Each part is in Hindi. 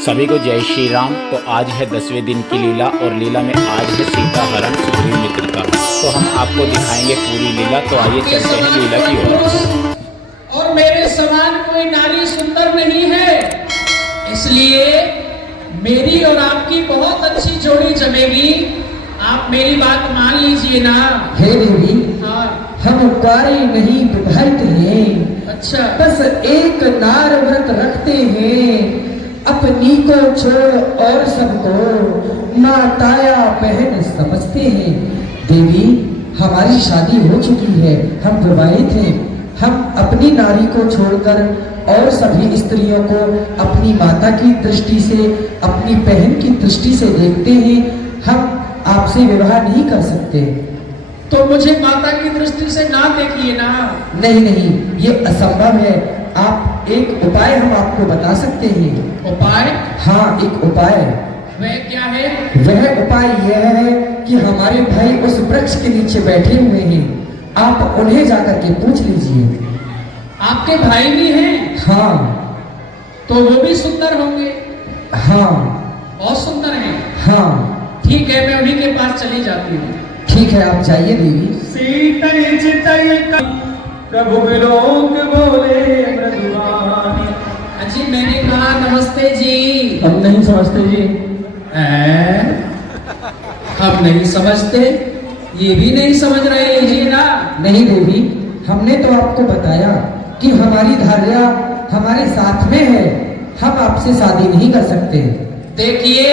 सभी को जय श्री राम। तो आज है 10वें दिन की लीला और लीला में आज है सीता हरण सुग्रीव मित्र का। तो हम आपको दिखाएंगे पूरी लीला। तो आइए चलते हैं लीला की ओर। और मेरे समान कोई नारी सुंदर नहीं है, इसलिए मेरी और आपकी बहुत अच्छी जोड़ी जमेगी। आप मेरी बात मान लीजिए ना। हे देवी, हाँ। हम उपकारी नहीं विवाहित हैं। अच्छा। बस एक नार व्रत रखते हैं, अपनी को छोड़ और सबको माँ ताया बहन समझते हैं। देवी, हमारी शादी हो चुकी है, हम विवाहित हैं। हम अपनी नारी को छोड़कर और सभी स्त्रियों को अपनी माता की दृष्टि से, अपनी बहन की दृष्टि से देखते हैं। हम आपसे विवाह नहीं कर सकते। तो मुझे माता की दृष्टि से ना देखिए ना। नहीं नहीं, ये असंभव है। आप एक उपाय हम आपको बता सकते हैं। उपाय? हाँ, एक उपाय। वह क्या है? वह उपाय यह है कि हमारे भाई उस वृक्ष के नीचे बैठे हुए हैं, आप उन्हें जाकर के पूछ लीजिए। आपके भाई भी हैं? हाँ। तो वो भी सुंदर होंगे? हाँ। बहुत सुंदर हैं? हाँ। ठीक है, मैं उन्हीं के पास चली जाती हूँ। ठीक है, आप जाइए देवी। सीतल चितल प्रभु विलोक बोले मृदुवानी। अजी, मैंने कहा नमस्ते जी। हम नहीं समझते जी। हम नहीं समझते, ये भी नहीं समझ रहे जी ना। नहीं देवी, हमने तो आपको बताया कि हमारी धार्या हमारे साथ में है, हम आपसे शादी नहीं कर सकते। देखिए,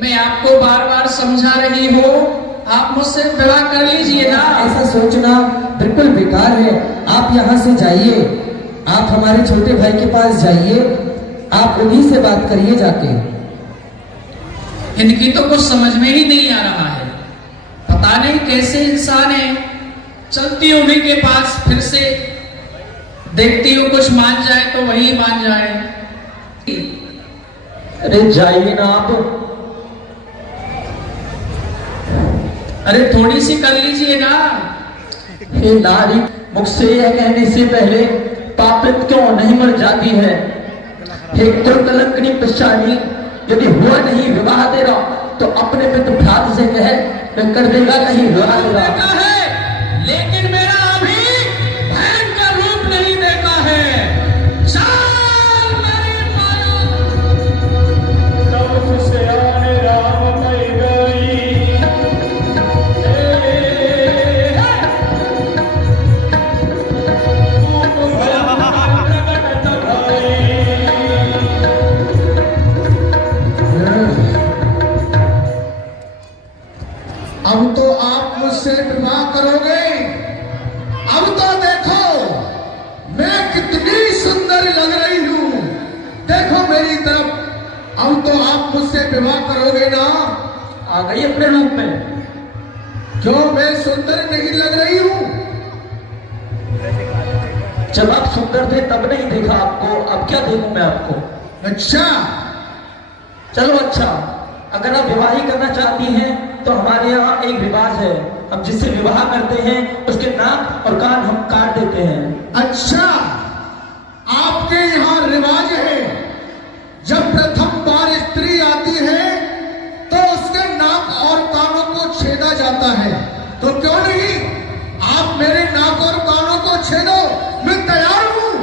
मैं आपको बार बार समझा रही हूँ, आप मुझसे विवाह कर लीजिए ना। ऐसा सोचना बिल्कुल बेकार है। आप यहाँ से जाइए, आप हमारे छोटे भाई के पास जाइए, आप उन्हीं से बात करिए जाके। इनकी तो कुछ समझ में ही नहीं आ रहा है, पता नहीं कैसे इंसान है। चलती हूँ उन्हीं के पास, फिर से देखती हूँ कुछ मान जाए तो वही मान जाए। अरे जाइए ना आप। अरे थोड़ी सी कर लीजिए ना। हे नारी, मुझसे यह कहने से पहले पापित क्यों नहीं मर जाती है? हे कुलकलंकनी पिशानी, यदि हुआ नहीं विवाह तेरा तो अपने पितृ भ्रात से कहे, मैं कर देगा कहीं विवाह तेरा। लेकिन मेरा अभी भयंकर रूप नहीं देखा है। चल मेरी माया। तब से आने राम कह गई। अब तो आप मुझसे विवाह करोगे। अब तो देखो मैं कितनी सुंदर लग रही हूँ, देखो मेरी तरफ। अब तो आप मुझसे विवाह करोगे ना? आ गई अपने रूप में। क्यों, मैं सुंदर नहीं लग रही हूँ? जब आप सुंदर थे तब नहीं देखा आपको, अब क्या देखूं मैं आपको? अच्छा। चलो अच्छा, अगर आप विवाह ही करना चाहती हैं तो हमारे यहाँ एक रिवाज है, हम जिससे विवाह करते हैं उसके नाक और कान हम काट देते हैं। अच्छा, आपके यहाँ रिवाज है, जब प्रथम बार स्त्री आती है तो उसके नाक और कानों को छेदा जाता है। तो क्यों नहीं आप मेरे नाक और कानों को छेदो, मैं तैयार हूं।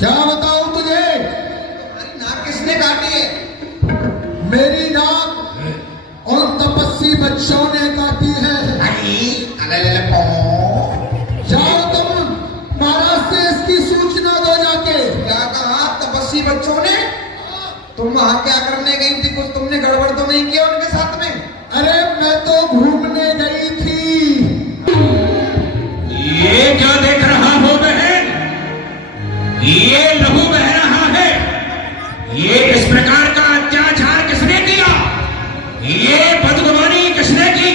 क्या बताऊं तुझे? नाक किसने काटी है? मेरी नाक और तपस्वी बच्चों ने काटी है। जाओ तुम महाराज से इसकी सूचना दो जाके। क्या कहा तपस्वी बच्चों ने? तुम वहां क्या करने गई थी? कुछ तुमने गड़बड़ तो नहीं किया उनके साथ में? अरे मैं तो घूमने गई थी। ये क्या देख रहा हो बहन? ये लहू बह रहा है। ये इस प्रकार का अत्याचार किसने किया? ये बदगुमानी किसने की?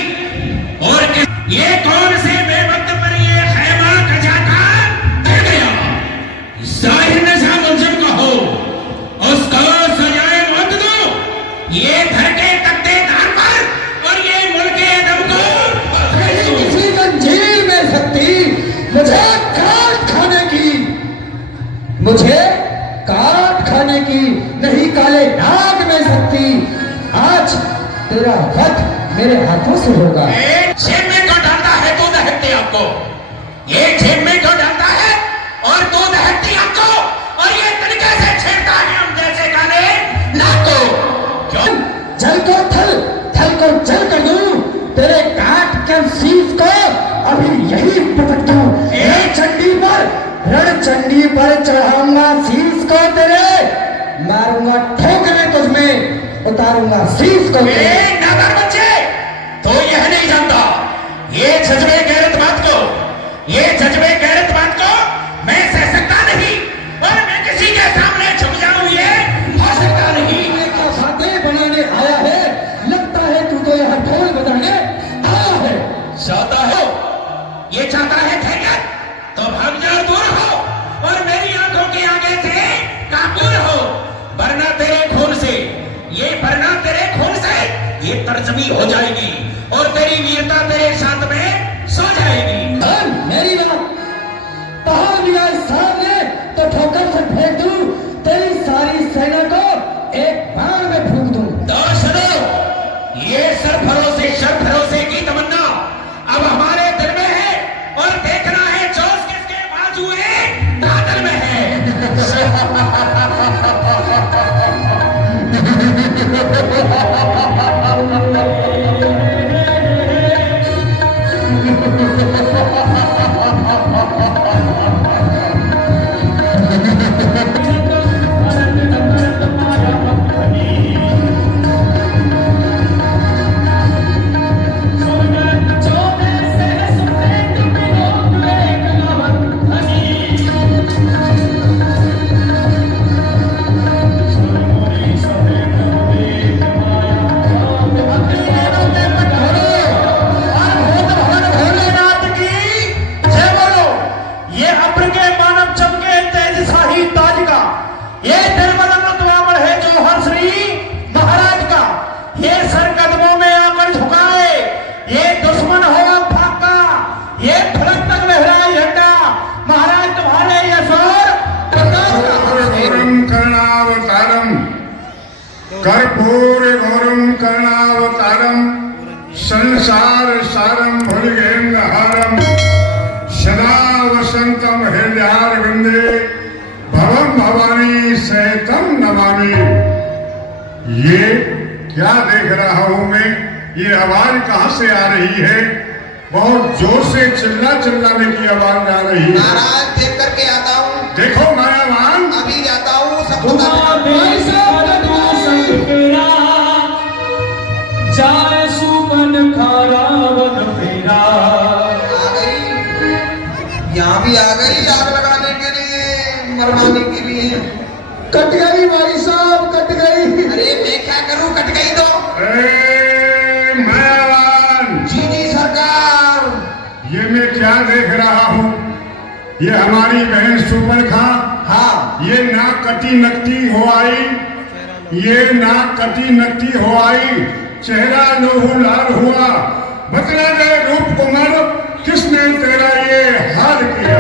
और ये कौन से बेवक्त पर ये खैमा कजाकार दे गया? जाहिर नशा मुलजिम का हो, उसको सजाए मौत दो। ये घर के तख्तेदार पर और ये मुल्क के अदब को कहीं किसी जंजीर में सकती मुझे काट खाने की, मुझे काट खाने की नहीं काले नाग में सकती। आज तेरा वध मेरे हाथों से होगा। जेब में क्यों डालता है तू दहकती आपको? ये जेब में क्यों डालता है और तू दहकती आपको? और ये तरीके से छेड़ता है हम जैसे काले नाग को। क्यों? जल को थल, थल को जल कर दूं, तेरे काट के शीश को अभी यही पकड़ दूं। रण चंडी पर चढ़ाऊंगा शीश को तेरे, मारूंगा ठोकरे तुझमें, उतारूंगा शीश को तेरे। नादान बच्चे, तो यह नहीं जानता ये जज्बे गैरत बात को, ये जज्बे गैरत बात को मैं सह सकता नहीं और मैं किसी के सामने झुक जाऊं ये हो सकता नहीं। बातें बनाने आया है, लगता है तू तो यहाँ ढोल बजाने आया है। चाहता हो, ये चाहता है खैरियत, तो भाग जाओ, दूर हो और मेरी आंखों के आगे से काबू हो, वरना तेरे खून से, ये वरना तेरे खून से ये तर्जमी हो जाएगी और तेरी वीरता तेरे साथ में सो जाएगी। मेरी बात पहाड़ लिया इस सामने तो ठोकर से फेंक दूं, तेरी सारी सेना को एक बाण में फूंक दूं। तो सुनो, ये सर भरोसे की तमन्ना अब हमारे दिल में है और देखना है जोश किसके बाजू है, दादर में है। कर्पूर गौरम कर्णावतारम संसार सारम भुजगेन्द्र हारम सदा वसंतम हृदयार विंदे भवम भवानी सहितम नमामि। ये क्या देख रहा हूं मैं? ये आवाज कहां से आ रही है? बहुत जोर से चिल्लाने की आवाज आ रही है। महाराज देख करके आता हूँ। देखो मायावान, अभी जाता हूँ, सब बता जाए सुमन खारावन फेरा। आ गई, यहाँ भी आ गई आग लगाने के लिए, मरवाने के लिए। कट गई भाई साहब, कट गई। अरे मैं क्या करूं, कट गई तो। मायावान जी जी सरकार। ये मैं क्या देख रहा हूँ? ये हमारी बहन सुपरखा, हाँ ये नाक कटी नकटी हो आई, ये नाक कटी नकटी हो आई, चेहरा लोहू लाल हुआ, बदला गए रूप कुमार, किसने तेरा ये हाल किया?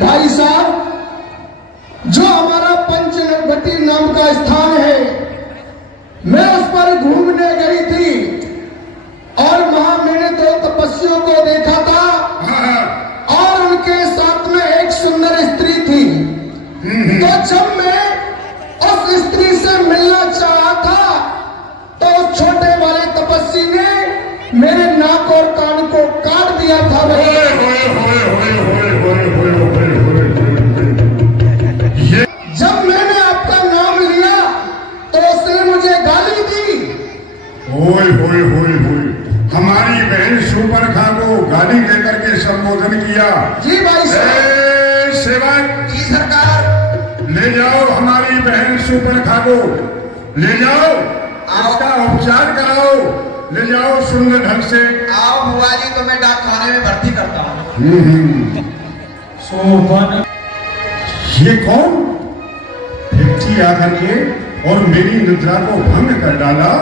भाई साहब, जो हमारा पंचनगटी नाम का स्थान है, मैं उस पर घूमने गई थी और वहां मैंने दो तपस्वियों को देखा था हाँ, और उनके साथ में एक सुंदर स्त्री थी। तो जब मैं उस स्त्री से मिलना चाहा था तो उस छोटे वाले तपस्वी ने मेरे नाक और कान को काट दिया था। जब मैंने आपका नाम लिया तो उसने मुझे गाली दी। होय होय होय होय, हमारी बहन सुपर्णखा को गाली देकर के संबोधन किया। जी भाई साहब। सेवक, जी सरकार। ले जाओ हमारी बहन सुपर्णखा को, ले जाओ, उसका उपचार कराओ, ले जाओ सुंदर ढंग से। आओ बुआ जी, तो मैं डाक खाने में भर्ती करता हूँ। शोभन ये कौन व्यक्ति आकर के और मेरी निद्रा को भंग कर डाला?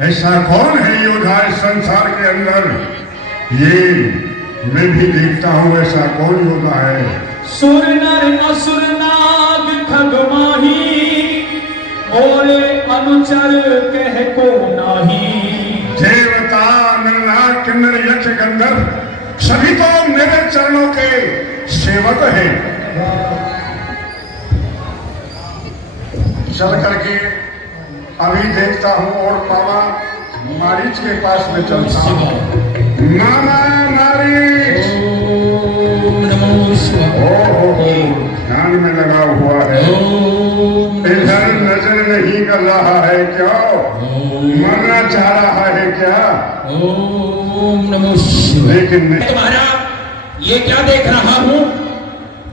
ऐसा कौन है योद्धा इस संसार के अंदर? ये मैं भी देखता हूँ ऐसा कौन योद्धा है। सुर नर असुर नाग खगमाही, बोले अनुचर कह को नाही। देवता नरनाग किन्नर यक्ष गंधर्व सभी तो मेरे चरणों के सेवक हैं। चल करके अभी देखता हूँ और मामा मारीच के पास में चलता हूँ। मामा मारीच, नमो शिवाय। ओहो, ध्यान में लगा हुआ है, इधर नजर नहीं कर रहा है क्या? मरना चाह रहा है क्या? ओम नमो शिवाय। लेकिन नहीं। तुम्हारा ये क्या देख रहा हूं?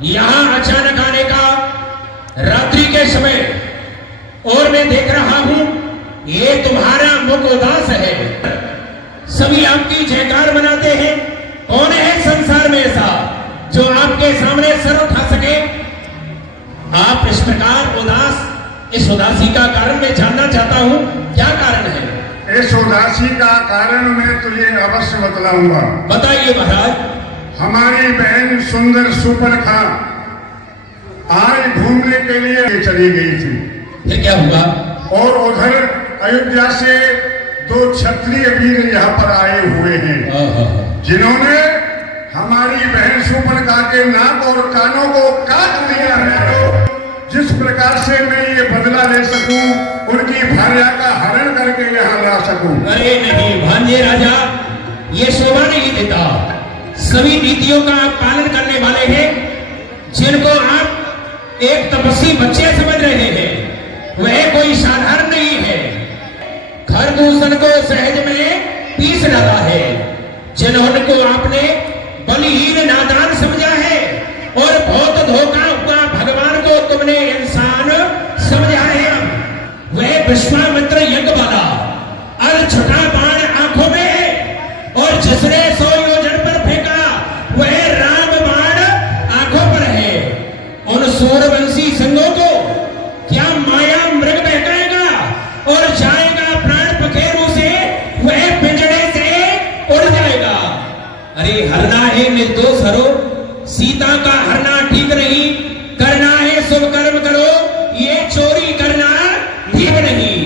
यहां अचानक आने का रात्रि के समय, और मैं देख रहा हूं ये तुम्हारा मुख उदास है। सभी आपकी जयकार मनाते हैं। कौन है संसार में ऐसा जो आपके सामने सर उठा सके? आप इस प्रकार उदास, इस उदासी का कारण मैं जानना चाहता हूं, क्या कारण है? इस उदासी का कारण मैं तुझे अवश्य बतलाऊंगा। बताइए महाराज। हमारी बहन सुंदर सुपर्णखा आज घूमने के लिए चली गई थी, फिर क्या हुआ? और उधर अयोध्या से दो क्षत्रिय वीर यहाँ पर आए हुए हैं, जिन्होंने हमारी बहन सुपर्णखा के नाक और कानों को काट दिया है। जिस प्रकार से मैं ये बदला ले सकूं, उनकी भार्या का हरण करके यहाँ ला सकूं। अरे नहीं भांजे राजा, ये शोभा नहीं देता। सभी नीतियों का आप पालन करने वाले हैं, जिनको आप एक तपस्वी बच्चे समझ रहे हैं, वह कोई साधारण नहीं है। खरदूषण को सहज में पीस डाला है, जिन्होंने को आपने बलहीन नादान समझा है, और बहुत धोखा हुआ भगवान को तुमने इंसान समझा है। वह विश्वामित्र यज्ञ वाला छठा बाण आंखों में है, और जिसने 100 योजन पर फेंका वह राम बाण आंखों पर है। उन सूरवंशी संगों को क्या माया मृग बहकाएगा और जाएगा प्राण पखेरु से, वह पिंजड़े से उड़ जाएगा। अरे हरना है निर्दोष हरो, सीता का हरना ठीक नहीं। करना है शुभ कर्म करो, ये चोरी करना ठीक नहीं।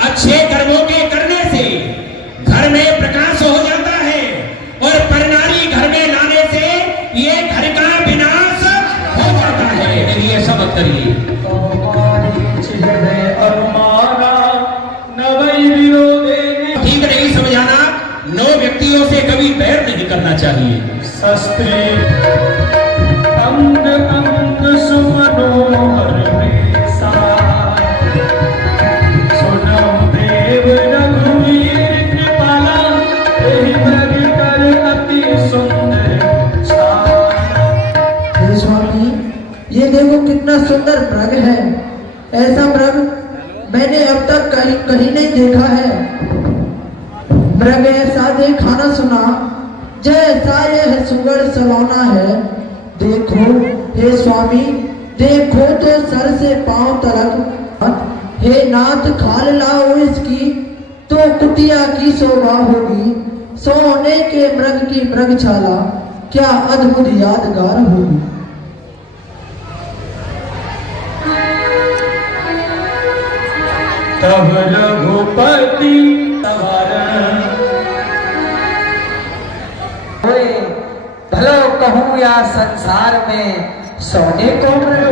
अच्छे कर्मों के करने से घर में प्रकाश हो जाता है, और परनारी घर में लाने से ये घर का विनाश हो जाता है। ये सब करिए। ठीक नहीं समझाना। 9 व्यक्तियों से कभी बैर नहीं करना चाहिए। शस्त्रे अंग अंग सुमनोहर वेसा, सुनम देव रघुवीर कृपाला, एहि मृग कर अति सुंदर छाया। हे स्वामी, ये देखो कितना सुंदर मृग है। ऐसा मृग मैंने अब तक कहीं नहीं देखा है। मृग ऐसा देखा न सुना, जैसा यह सुगढ़ सलोना है। देखो हे स्वामी, देखो तो सर से पांव तलक। हे नाथ, खाल लाओ इसकी, तो कुटिया की शोभा होगी। सोने के मृग की मृगशाला क्या अद्भुत यादगार होगी। तब रघुपति सवारण, भलो कहूँ या संसार में, सोने को मृग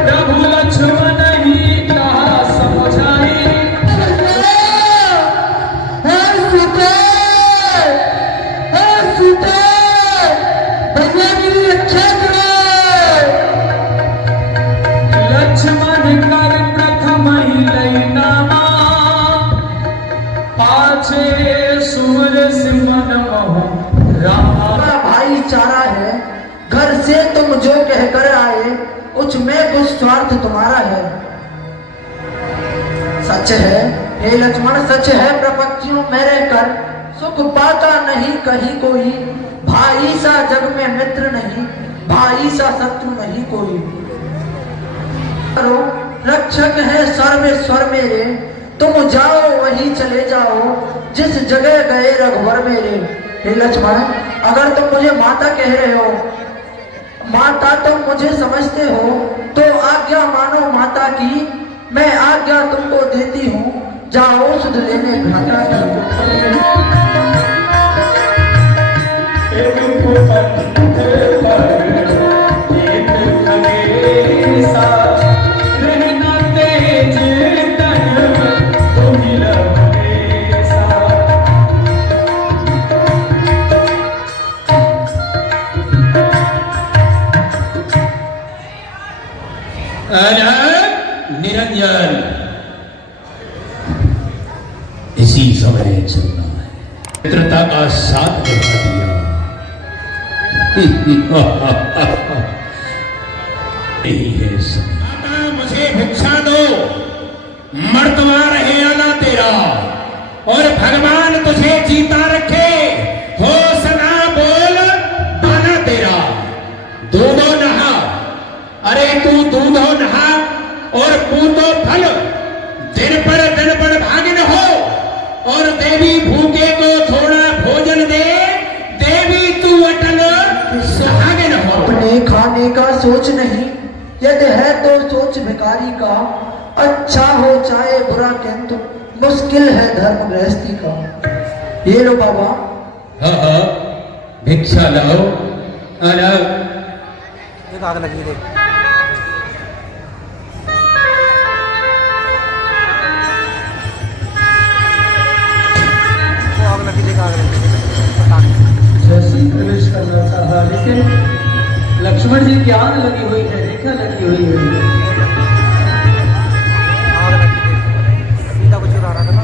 प्रभु लक्ष्मण ही कहा समझाई लक्ष्मण कर प्रथम ही लई नामा पाछे सूर सिमन महु रामा हमारा भाईचारा है। घर से तुम जो कहकर आए उसमें कुछ स्वार्थ तुम्हारा है। सच है हे लक्ष्मण, सच है प्रपंचियों मेरे कर सुख पाता नहीं कहीं कोई। भाई सा जग में मित्र नहीं, भाई सा शत्रु नहीं कोई। रक्षक है सर्वेश्वर मेरे, तुम जाओ वहीं चले जाओ जिस जगह गए रघुवर मेरे। हे लक्ष्मण, अगर तुम मुझे माता कह रहे हो, माता तुम मुझे समझते हो, तो आज्ञा मानो माता की। मैं आज्ञा तुमको देती हूँ, जाओ सुध लेने भ्राता की। रहना तेज तन तुम्ही लवलेसा। निरंजन इसी समय चलना है। मित्रता का साथ बढ़ा दिया। यही है समय। माता मुझे भिक्षा दो, मर्तवा रहे आना तेरा, और भगवान तुझे जीता रखे, हो सना बोल आना तेरा। दूधो नहा, अरे तू दूधो नहा और पूतो फल, दिन पर भागिन हो, और देवी भूखे को थोड़ा भोजन दे, देवी तू अटल सुहागिन हो। अपने खाने का सोच नहीं, यदि है तो सोच भिखारी का। अच्छा हो चाहे बुरा किंतु मुश्किल है धर्म गृहस्थी का। ये लो बाबा। हाँ, भिक्षा लाओ। लाओ। आग लगी देख। आग लगी देख, आग लगी पता नहीं। जैसे ही प्रवेश करना चाहा, लेकिन लक्ष्मण जी की आग लगी हुई है, रेखा लगी हुई है। आग लगी देख, सीता को चुरा रहा था ना।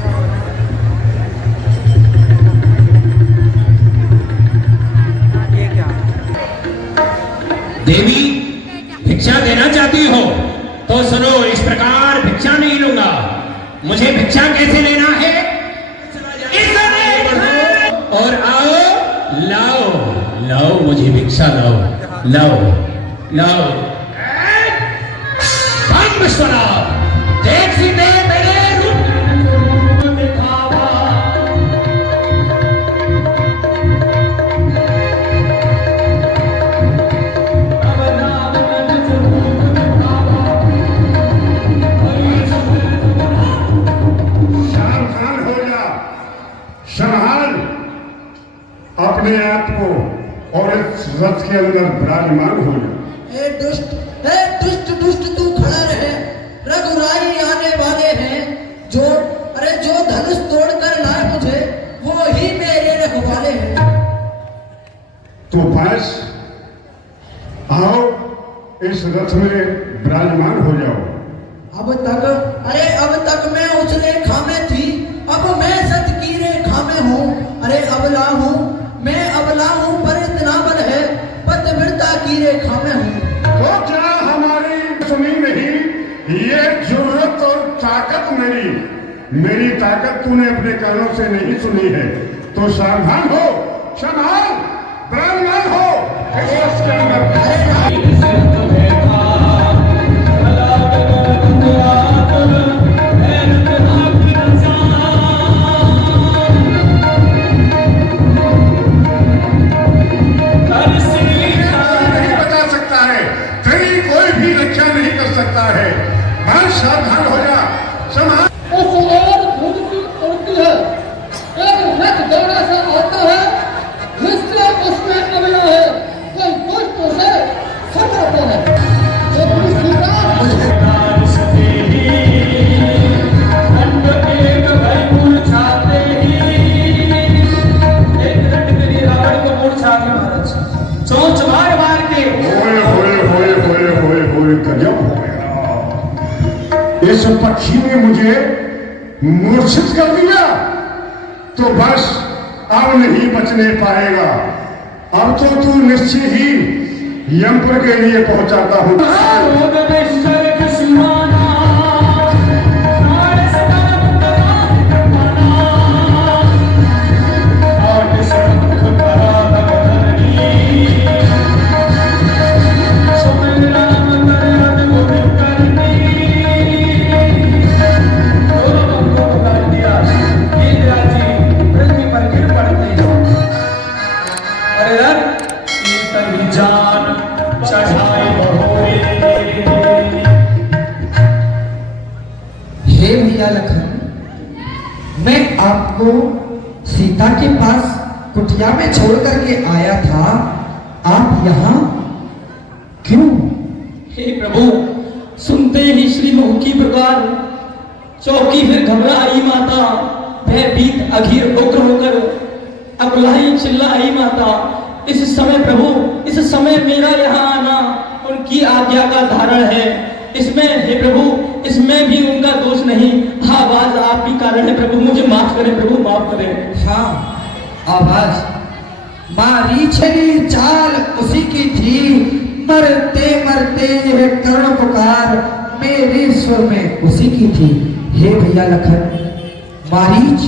ये क्या? देवी भिक्षा देना चाहती हो तो सुनो, इस प्रकार भिक्षा नहीं लूंगा। मुझे भिक्षा कैसे लेना है? और आओ, लाओ लाओ, मुझे भिक्षा लाओ, लाओ लाओ। भंग विश्वना, देख सीते मेरे रूप दिखावा। सावधान हो जा, संभाल अपने आप को और इस रथ के अंदर विराजमान हो जा। हे दुष्ट दुष्ट तू खड़ा रहे। रघुराई आने वाले हैं, जो धनुष तोड़ कर लाए मुझे, वो ही मेरे रखवाले हैं। तो बस आओ, इस रथ में विराजमान हो जाओ। अब तक मैं उस रेखा में थी, अब मैं सत की रेखा में हूँ। अरे मैं अबला हूँ पर इतना बल है, पतिव्रता की रेखा में हूँ। तो क्या हमारी सुनी नहीं? ये जरूरत और ताकत मेरी ताकत तूने अपने कानों से नहीं सुनी है। तो सावधान हो, संभाल, विराजमान हो इस रथ के अंदर। नहीं बता सकता है, तेरी कोई भी रक्षा नहीं कर सकता है। बस सावधान हो जा, संभाल। इसलिए मूर्छित कर दिया तो बस अब नहीं बचने पाएगा। अब तो तू निश्चय ही यमपुर के लिए पहुंचाता हूं। हे भैया लखन, मैं आपको सीता के पास कुटिया में छोड़ करके आया था, आप यहाँ क्यों? हे प्रभु, सुनते ही श्री मुख की प्रकार चौकी फिर घबरा आई माता, भयभीत अघीर उग्र होकर अकुलाई चिल्ला आई माता। इस समय प्रभु, इस समय मेरा यहाँ आना उनकी आज्ञा का धारण है। इसमें हे प्रभु, इसमें भी उनका दोष नहीं, आवाज आप ही कारण है प्रभु, मुझे माफ करें प्रभु, माफ करें। हाँ, आवाज मारीचरी चाल उसी की थी, मरते मरते यह करुण पुकार मेरे स्वर में उसी की थी। हे भैया लखन, मारीच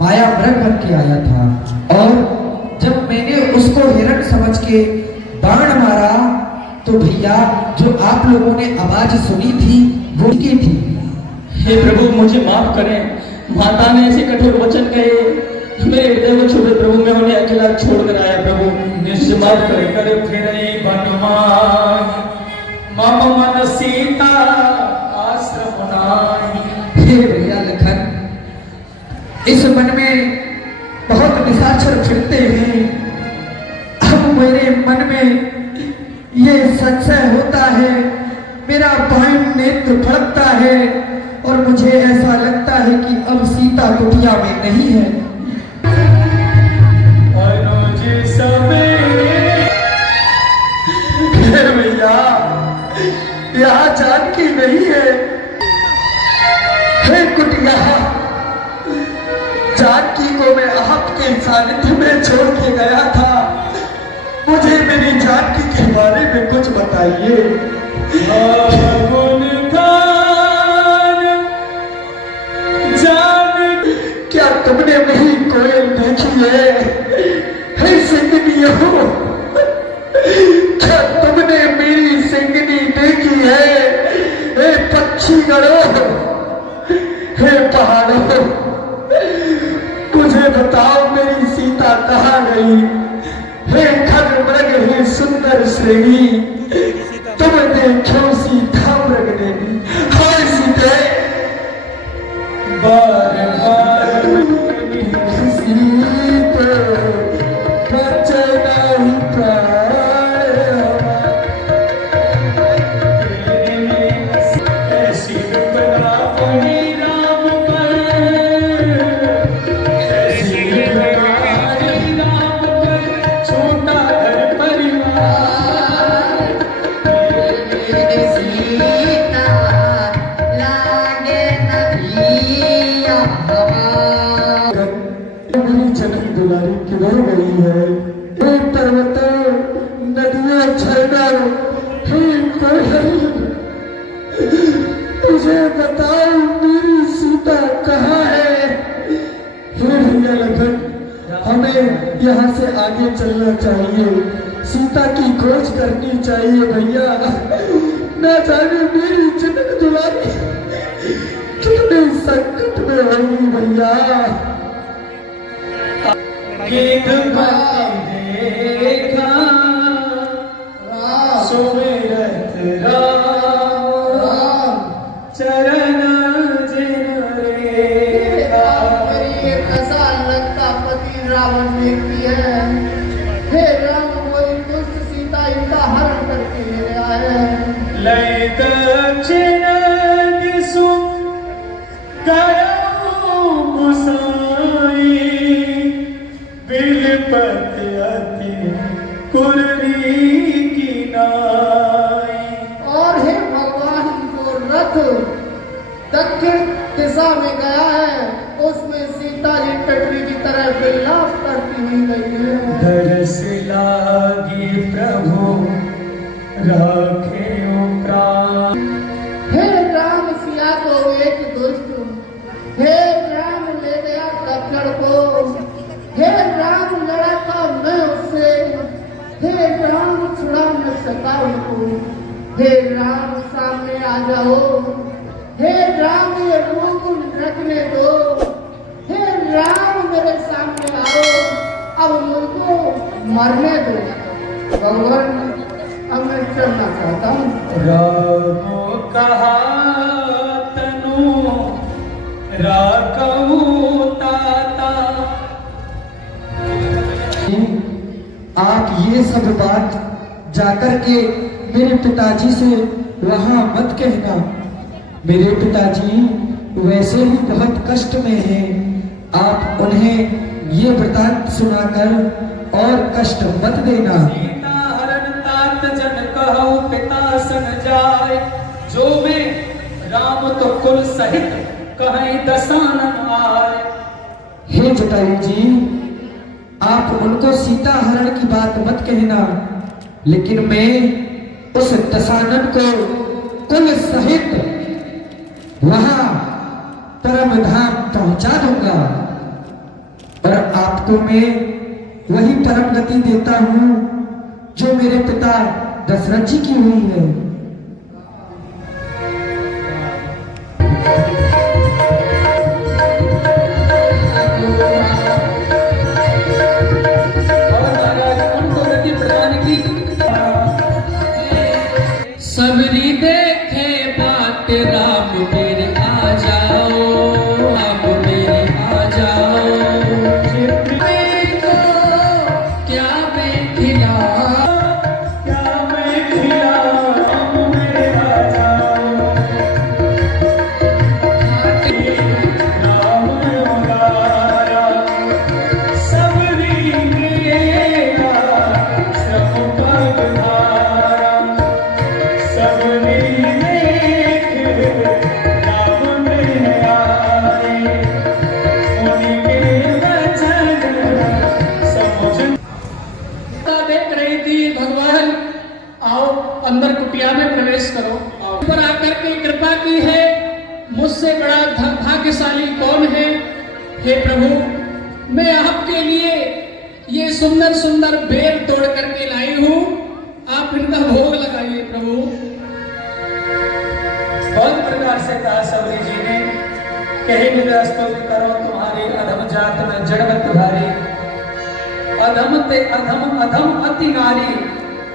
माया मृग बन के आया था और जब मैंने उसको हिरण समझ के बाण मारा तो भैया जो आप लोगों ने आवाज सुनी थी वो की थी। हे प्रभु, मुझे माफ करें, माता ने ऐसे कठोर वचन कहे, मेरे हृदय को छोड़े प्रभु, मैं उन्हें अकेला छोड़कर आया प्रभु, मुझे माफ करें। करे फिर बनवान मम मन सीता आश्रम नाहि। हे भैया लखन, इस मन में बहुत निशाचर फिरते हैं। अब मेरे मन में ये संशय होता है, मेरा बाएं नेत्र फड़कता है और मुझे ऐसा लगता है कि अब सीता कुटिया में नहीं है। भैया, यहाँ जानकी नहीं है। हे कुटिया, जानकी को मैं आपके सानिध्य में छोड़ के गया था, मुझे मेरी जानकी के बारे में कुछ बताइए। क्या तुमने मेरी कोयल देखी है? हे सिंगनी हो, क्या तुमने मेरी सिंगनी देखी है? हे पक्षी गणों, हे पहाड़ों, मुझे बताओ मेरी सीता कहाँ गई? हे खग मृग, हे सुंदर श्रेणी, तुम देखो सीता मृग देवी। हाय सीते, बार बार सीते बचना ही प्राण ऐसी बना कोई राम पर, ऐसी छोटा घर परिवार। सीता लागे नदिया मेरी जनक दुलारी किधर गई है? हे पर्वत, नदियों, झरना, हे कोयल, तुझे बताओ मेरी सीता कहाँ है? हे भैया लखन, हमें यहाँ से आगे चलना चाहिए, सीता की खोज करनी चाहिए भैया। न जाने मेरी जनक दुलारी कितने संकट में होगी भैया। देखा सुमिरत राम चरण जिन रेखा। कैसा लगता पति रावण ने किया है। हे राम, कोई दुष्ट सीता इनका हरण करके ले आए। लय दक्षिण दिसु गयो मुसाई, बिलपत अति कुररी की नाई। और हे भगवान, को रथ दक्षिण दिशा में गया है, सीता जी टटरी की तरह बिलाप करती हुई गई है। दरस लागी प्रभु राखे प्राण। हे राम सिया को एक दुष्ट, हे राम ले गया दक्षिण को, हे राम लड़ा था मैं उससे, हे राम छुड़ा मैं सका उनको, हे राम सामने आ जाओ, हे राम ये रूप रखने दो, हे राम मेरे सामने आओ, अब मुझको मरने दो। भगवान अब मैं चलना चाहता हूँ। राम कहा तनु राखहु ताता। आप ये सब बात जाकर के मेरे पिताजी से वहां मत कहना। मेरे पिताजी वैसे ही बहुत कष्ट में हैं। आप उन्हें ये वृतांत सुनाकर और कष्ट मत देना। सीता हरण तात जन कहु पिता सन जाय, जो में राम तो कुल सहित कहीं दसानन आए। हे जटायु जी, आप उनको सीता हरण की बात मत कहना, लेकिन मैं उस दशानन को कुल सहित वहां परम धाम पहुंचा दूंगा और आपको मैं वही परम गति देता हूं जो मेरे पिता दशरथ जी की हुई है। सबरी देखे बात राम मेरे आ जाओ, राम मेरे आ जाओ। क्या मैं खिलाऊं, क्या मैं खिलाऊं, मेरे आ जाओ। राम मुरारा सबरी मेरा सब पगधारा। सबरी देख राम में आए, उनके वचन समझ। देख रही थी भगवान, आओ अंदर कुटिया में प्रवेश करो। आओ पर आकर के कृपा की है, मुझसे बड़ा भाग्यशाली कौन है। हे प्रभु, मैं आपके लिए ये सुंदर सुंदर बेल तोड़ करके लाई हूँ, आप इनका भोग लगाइए प्रभु। बहुत प्रकार से कहा सबरी जी ने, कहे निरस्तो करो तुम्हारे अधम जात में जड़वत भारी। अधम ते अधम अधम अति नारी,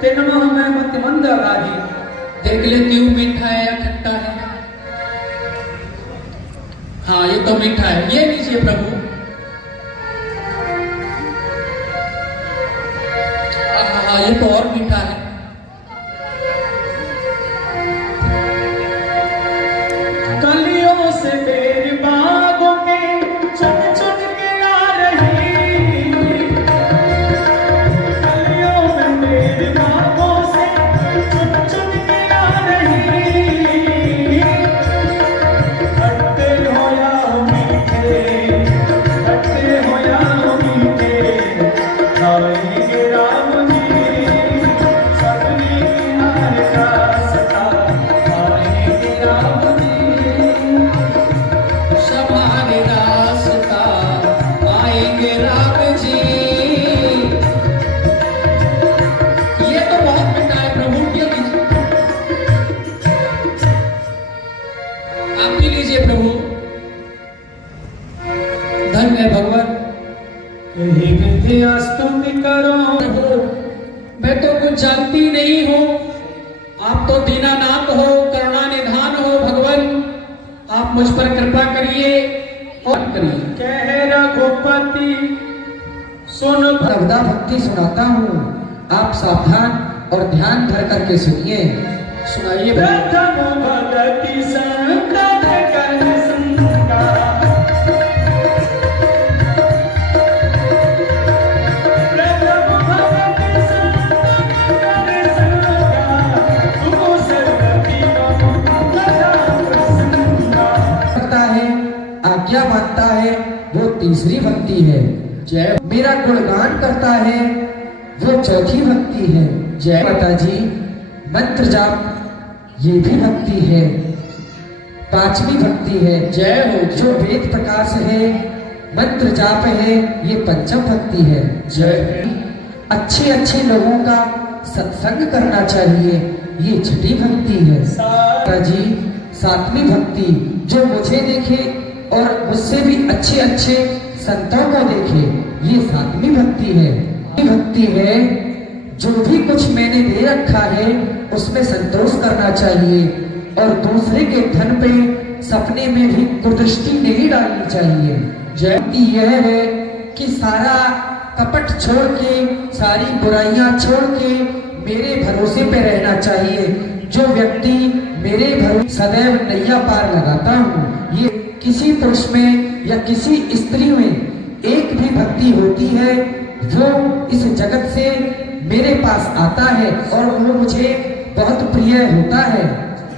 तिनमह में मति मंद गारी। देख लेती हूँ मीठा है या खट्टा है। हाँ ये तो मीठा है, ये लीजिए प्रभु। हाँ ये तो और मीठा है। कलियों से मेरे बागों में चुन चुन के आ रही, कलियों में मेरे बागों से चुन चुन के आ रही। खट्टे हो या मीठे, खट्टे हो या मीठे, खाएंगे राम जी सबरी किनारे का सखा। खाएंगे राम सवारी रास्ता, आएंगे राम जी। ये तो बहुत मीठा है प्रभु, ये लीजिए, आप भी लीजिए प्रभु। धन्य है भगवान। यही विद्या स्तुति करो प्रभु, मैं तो कुछ जानती नहीं हूँ, आप तो दीनानाथ हो, करुणा निधान हो भगवान। आप मुझ पर कृपा करिए और करिए। कह रघुपति सुन नवदा भक्ति सुनाता हूँ, आप सावधान और ध्यान धर करके सुनिए। सुनाइए। प्रथम भगति संतत कर संगा, प्रथम भगति संतत कर संगा, तू सर्वति करता है, आज्ञा मानता है, वो तीसरी भक्ति है। जय मेरा गुणगान करता है वो चौथी भक्ति है। जय माता जी मंत्र जाप ये भी भक्ति है, पांचवी भक्ति है। जय हो जो वेद प्रकाश है मंत्र जाप है ये पंचम भक्ति है। जय अच्छे अच्छे लोगों का सत्संग करना चाहिए ये छठी भक्ति है। माता जी सातवीं भक्ति जो मुझे देखे और मुझसे भी अच्छे अच्छे संतों को देखे ये सातवीं भक्ति है। भक्ति है जो भी कुछ मैंने दे रखा है उसमें संतोष करना चाहिए और दूसरे के धन पे सपने में भी कुदृष्टि नहीं डालनी चाहिए। जयंती यह है कि सारा कपट छोड़ के सारी बुराइयां छोड़ के मेरे भरोसे पे रहना चाहिए। जो व्यक्ति मेरे भरोसे सदैव नैया पार लगाता हूँ ये किसी पुरुष में या किसी स्त्री में एक भी भक्ति होती है वो इस जगत से मेरे पास आता है और वो मुझे बहुत प्रिय होता है।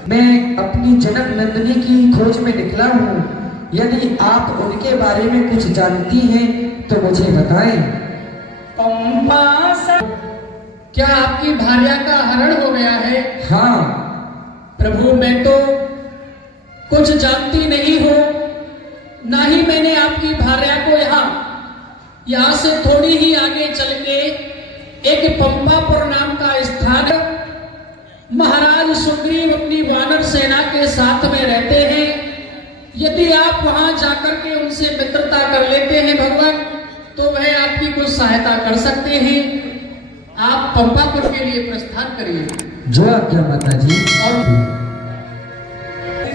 मैं अपनी जनक नंदिनी की खोज में निकला हूँ, यदि आप उनके बारे में कुछ जानती हैं तो मुझे बताएं। क्या आपकी भार्या का हरण हो गया है? हाँ प्रभु मैं तो कुछ जानती नहीं हूँ, ना ही मैंने आपकी भार्या को यहाँ से थोड़ी ही आगे चल के एक पंपापुर नाम का स्थान महाराज सुग्रीव अपनी वानर सेना के साथ में रहते हैं। यदि आप वहां जाकर के उनसे मित्रता कर लेते हैं भगवान तो वह आपकी कुछ सहायता कर सकते हैं। आप पंपापुर के लिए प्रस्थान करिए। जो आज्ञा माता जी। और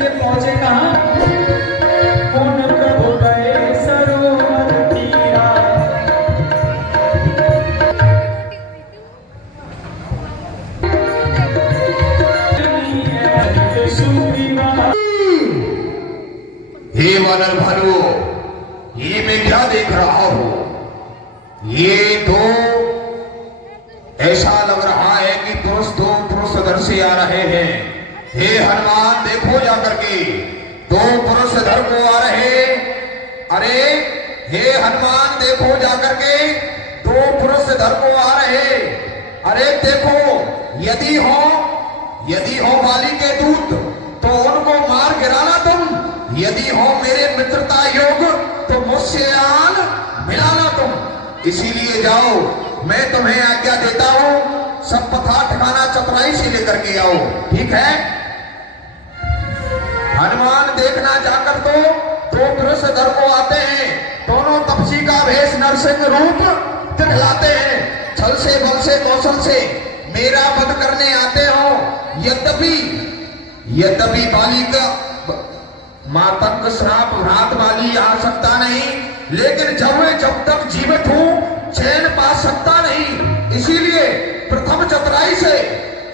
पहुंचे कहाँ? कौन प्रभु गए सरोवर तीरा। हे वानर भालुओं, ये मैं क्या देख रहा हूं? ये तो ऐसा लग रहा है कि दो पुरुष उधर से आ रहे हैं। हे हनुमान देखो जाकर के, दो पुरुष इधर को आ रहे। अरे हे हनुमान देखो जाकर के, दो पुरुष इधर को आ रहे। अरे देखो यदि हो बाली के दूत तो उनको मार गिराना तुम, यदि हो मेरे मित्रता योग तो मुझसे आन मिलाना तुम। इसीलिए जाओ, मैं तुम्हें आज्ञा देता हूं, सब पथा ठिकाना चतुराई से लेकर के आओ, ठीक है? हनुमान देखना जाकर तो पुरुष दर को आते हैं, दोनों तपसी का भेष नरसिंह रूप दिखलाते हैं। छल से बल से कौशल से मेरा वध करने आते हो। यद्यपि बाली का मातंग श्राप घात वाली आ सकता नहीं, लेकिन जब तक जीवित हूं चैन पा सकता नहीं। इसीलिए प्रथम चतुराई से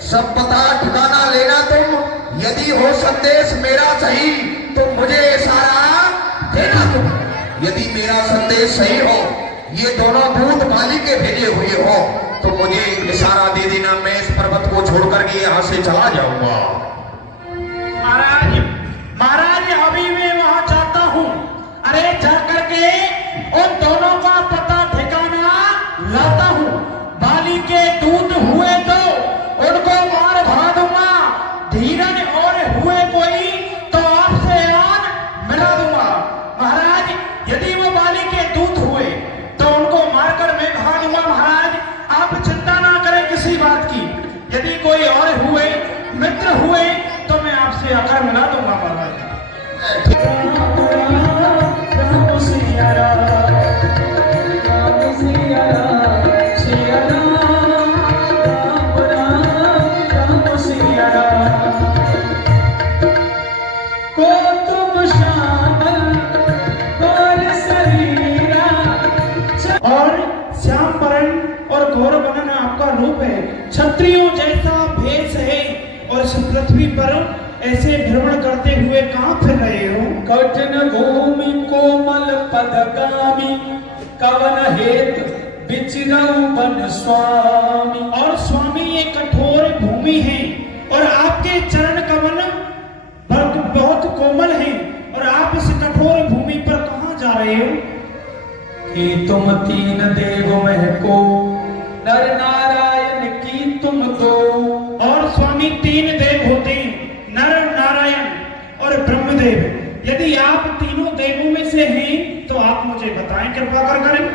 सब पता ठिकाना लेना तुम। यदि हो संदेश मेरा सही तो मुझे इशारा देना तुम। यदि मेरा संदेश सही हो, ये दोनों दूत बाली के भेजे हुए हो, तो मुझे इशारा दे देना, मैं इस पर्वत को छोड़कर के यहाँ से चला जाऊंगा। महाराज अभी मैं वहां जाता हूँ। अरे जाकर के उन दोनों का पता ठिकाना लाता हूँ। बाली के दूत हुए तो उनको मार भगा दूंगा, धीरज और हुए कोई तो आपसे आन मिला दूंगा। महाराज यदि वो बाली के दूत हुए तो उनको मारकर मैं भगा दूंगा। महाराज आप चिंता ना करें किसी बात की। यदि कोई और हुए, मित्र हुए, तो मैं आपसे आकर मिला दूंगा। महाराज और श्याम बरन और गौर बनन आपका रूप है, क्षत्रियों जैसा भेष है, और इस पृथ्वी पर ऐसे भ्रमण करते हुए कहाँ फिर रहे हो? कठिन भूमि कोमल पदगामी, कवन हेत विचिरऊ बन स्वामी। और स्वामी ये कठोर भूमि है और आपके चरण कमल बहुत कोमल है, और आप इस कठोर भूमि पर कहाँ जा रहे हो? कि तुम तीन देव महको नर नारायण की तुम दो। और स्वामी तीन देव होते हैं, नर नारायण और ब्रह्मदेव। यदि आप तीनों देवों में से हैं तो आप मुझे बताएं, कृपा कर करें।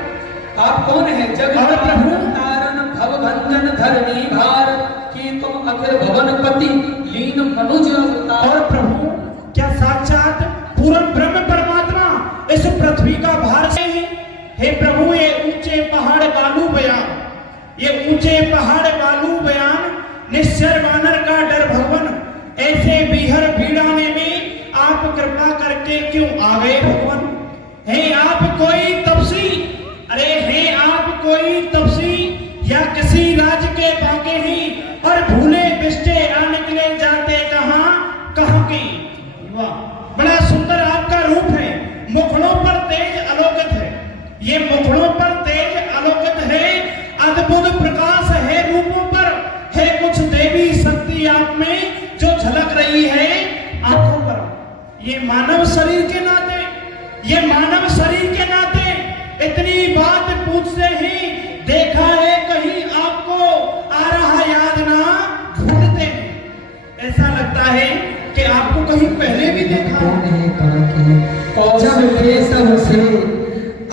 आप कौन है? जग और प्रभु तारण भव भंजन धरणी भार कि तुम अखिल भुवनपति लीन मनुज अवतार। और प्रभु क्या साक्षात पूर्ण ब्रह्म परमात्मा इस पृथ्वी का भार से है? हे प्रभु, ये ऊंचे पहाड़ बालू बयान, ये ऊंचे पहाड़ बालू बयान, निश्चर वानर का डर भगवन, ऐसे बीहर बीड़ाने में आप कृपा करके क्यों आ गए भगवन? है आप कोई तपसी? अरे है आप कोई तपसी या किसी राज के बाके ही और भूले बिस्टे आ निकले जाते कहां के? वाह, बड़ा सुंदर आपका रूप है, मुखड़ों पर तेज अलौकित है, ये मुखड़ों पर तेज अलौकित है, अद्भुत प्रकाश है रूपों पर, है कुछ देवी शक्ति आप में जो झलक रही है आंखों पर। ये मानव शरीर के नाते, ये मानव शरीर के नाते इतनी बात पूछते ही देखा है कहीं आपको आ रहा याद ना भूलते हैं। ऐसा लगता है कि आपको कहीं पहले भी देखा कौन है, कहाँ के हैं? जब ये सब से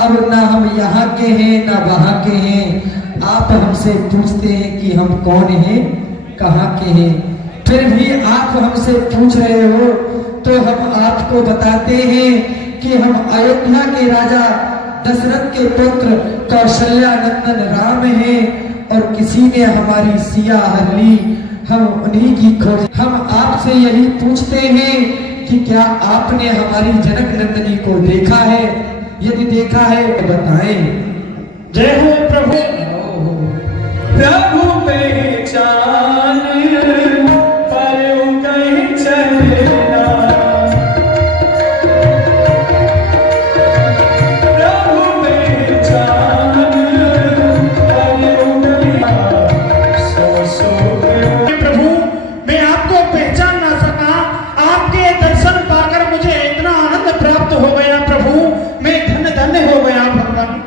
अब ना हम यहाँ के हैं ना वहाँ के हैं, आप हमसे पूछते हैं कि हम कौन हैं, कहाँ के हैं, फिर भी आप हमसे पूछ रहे हो तो हम आपको बताते हैं कि हम अयोध्या के राजा दशरथ के पुत्र कौशल्या नंदन राम हैं और किसी ने हमारी सिया हर ली, हम उन्हीं की खोज। हम आपसे यही पूछते हैं कि क्या आपने हमारी जनक नंदनी को देखा है? यदि देखा है तो बताएं। जय हो प्रभु। प्रभु पहचान पर कहीं चलना, प्रभु पहचान पर सो प्रभु, मैं आपको पहचान ना सका, आपके दर्शन पाकर मुझे इतना आनंद प्राप्त हो गया प्रभु, मैं धन्य धन्य हो गया भगवान।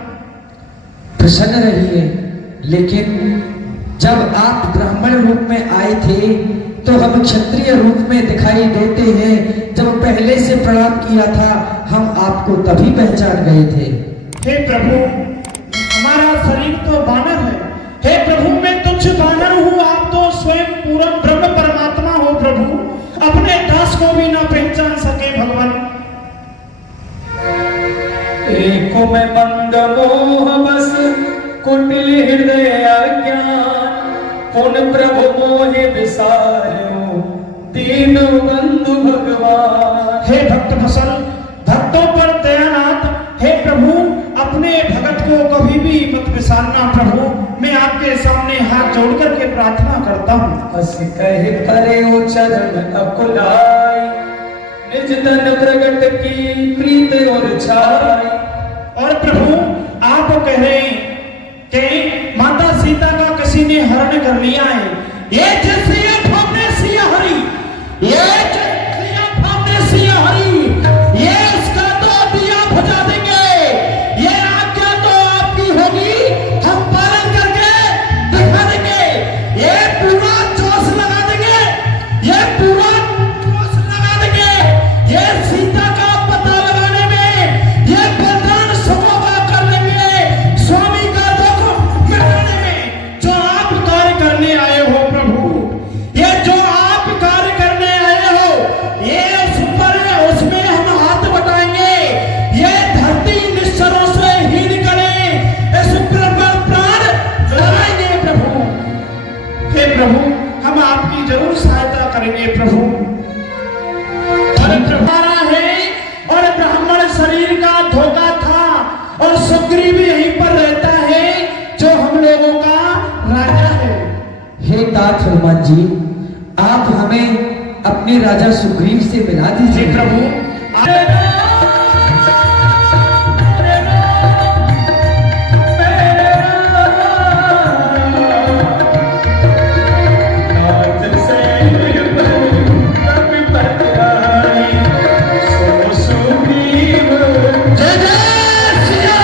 प्रसन्न रहिए, लेकिन जब आप ब्राह्मण रूप में आए थे तो हम क्षत्रिय रूप में दिखाई देते हैं। जब पहले से प्रणाम किया था हम आपको तभी पहचान गए थे। हे प्रभु, हमारा शरीर तो बानर है। हे प्रभु, मैं तुच्छ बानर हूँ, आप तो स्वयं पूर्ण ब्रह्म परमात्मा हो प्रभु, अपने दास को भी ना पहचान सके भगवान। एक में मंद मोह बस कुटिल हृदय अज्ञान, पुन प्रभु मोहे विसारो दीन बंधु भगवान। हे भक्त फसल, भक्तों पर दयानाथ, हे प्रभु अपने भगत को कभी भी मत विसारना प्रभु, मैं आपके सामने हाथ जोड़ करके प्रार्थना करता हूँ। अस कहे करे ओ चरण अकुलाई, निज तन प्रगट की प्रीत और छाई। और प्रभु आप कह रहे हैं कि माता सीता का किसी ने हरण कर लिया है, ये जैसे हमने सिया हरी, ये जैसे हमने सिया हरी, ये इसका तो दिया बुझा देंगे, ये आज्ञा तो आपकी होगी, हम पालन करके दिखा देंगे, ये पूरा जोश लगा देंगे, ये पूरा जोश लगा देंगे, ये सीता का पता लगाने में, ये बलिदान समोगा कर लेंगे, स्वामी का दुख मिटाने में जो आप कार्य करने आए हो प्रभु, ये जो आप कार्य करने आए हो, ये उस पर उसमें हम हाथ बटाएंगे, ये धरती निश्चरों से हीन करें, इस पर प्राण लगाएंगे प्रभु। हे प्रभु, हम आपकी जरूर सहायता करेंगे प्रभु। और प्रभारा है और ब्राह्मण शरीर का धोखा था और सुग्रीव यहीं पर रहता है जो हम लोगों का राजा है। हे तात हनुमान जी, आप हमें अपने राजा सुग्रीव से मिला दीजिए प्रभु। जय जय सिया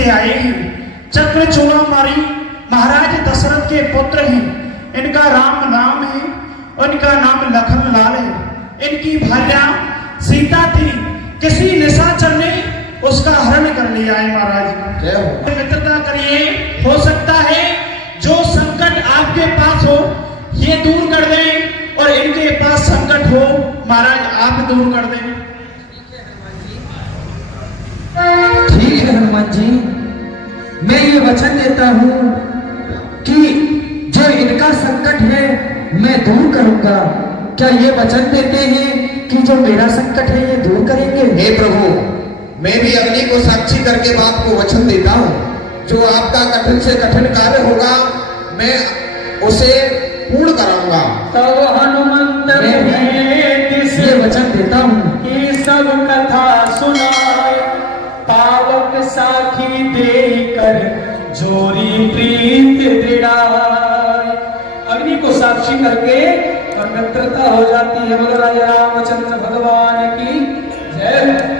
से आए हैं। चक्रचूड़ामणि महाराज दशरथ के पुत्र हैं। इनका राम नाम है और इनका नाम लखन लाल है। इनकी भार्या सीता थी। किसी निशाचर ने उसका हरण कर लिया है महाराज। मित्रता करिए, हो सकता है जो संकट आपके पास हो ये दूर कर दें और इनके पास संकट हो महाराज आप दूर कर दें। ठीक है हनुमान जी, मैं ये वचन देता हूँ कि जो इनका संकट है मैं दूर करूंगा। क्या ये वचन देते हैं कि जो मेरा संकट है ये दूर करेंगे? हे प्रभु, मैं भी अग्नि को साक्षी करके बात को वचन देता हूँ। जो आपका कठिन से कठिन कार्य होगा मैं उसे पूर्ण कराऊंगा। तब हनुमंत ये वचन देता हूँ की सब कथा सुनाए, पावक साखी दे कर जोरी प्रीत दृढ़ाए। अग्नि को साक्षी करके पवित्रता हो जाती है। बोलो राजा रामचंद्र भगवान की जय।